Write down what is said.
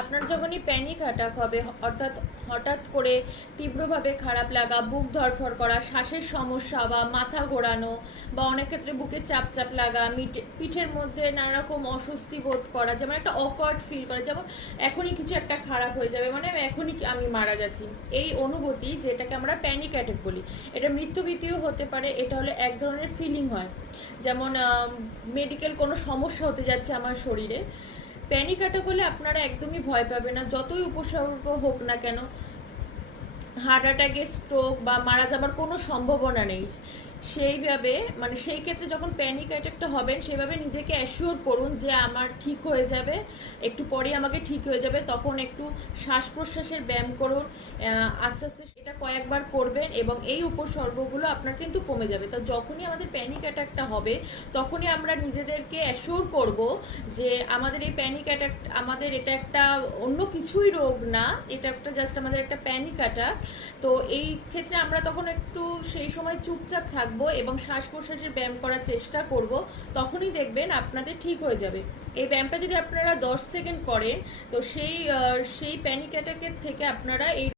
আপনার যখনই panic attack হবে, অর্থাৎ হঠাৎ করে তীব্রভাবে খারাপ লাগা, বুক ধড়ফড় করা, শ্বাসের সমস্যা বা মাথা ঘোরানো, বা অনেক ক্ষেত্রে বুকে চাপ চাপ লাগা, পিঠের মধ্যে নানা রকম অস্বস্তি বোধ করা, যেমন একটা অকওয়ার্ড ফিল করে, যেমন এখনই কিছু একটা খারাপ হয়ে যাবে, মানে এখনই আমি মারা যাচ্ছি, এই অনুভূতি যেটাকে আমরা প্যানিক অ্যাটাক বলি। এটা মৃত্যুভীতিও হতে পারে। এটা হলে এক ধরনের ফিলিং হয়, যেমন মেডিকেল কোনো সমস্যা হতে যাচ্ছে আমার শরীরে। প্যানিক অ্যাটাক হলে আপনারা একদমই ভয় পাবেন না, যতই উপসর্গ হোক না কেন। হার্ট অ্যাটাকে, স্ট্রোক বা মারা যাবার কোনো সম্ভাবনা নেই। সেইভাবে মানে সেই ক্ষেত্রে যখন প্যানিক অ্যাটাকটা হবেন, সেভাবে নিজেকে অ্যাসিওর করুন যে আমার ঠিক হয়ে যাবে, একটু পরেই আমাকে ঠিক হয়ে যাবে। তখন একটু শ্বাস প্রশ্বাসের ব্যায়াম করুন, আস্তে আস্তে এটা কয়েকবার করবেন এবং এই উপসর্গগুলো আপনার কিন্তু কমে যাবে। তো যখনই আমাদের প্যানিক অ্যাটাকটা হবে, তখনই আমরা নিজেদেরকে অ্যাসিওর করব যে আমাদের এই প্যানিক অ্যাটাক, আমাদের এটা একটা অন্য কিছুই রোগ না, এটা একটা জাস্ট আমাদের একটা প্যানিক অ্যাটাক। তো এই ক্ষেত্রে আমরা তখন একটু সেই সময় চুপচাপ থাকবো এবং শ্বাস প্রশ্বাসের ব্যায়াম করার চেষ্টা করব। তখনই দেখবেন আপনাদের ঠিক হয়ে যাবে। এই ব্যায়ামটা যদি আপনারা 10 সেকেন্ড করেন, তো সেই প্যানিক অ্যাটাকের থেকে আপনারা এই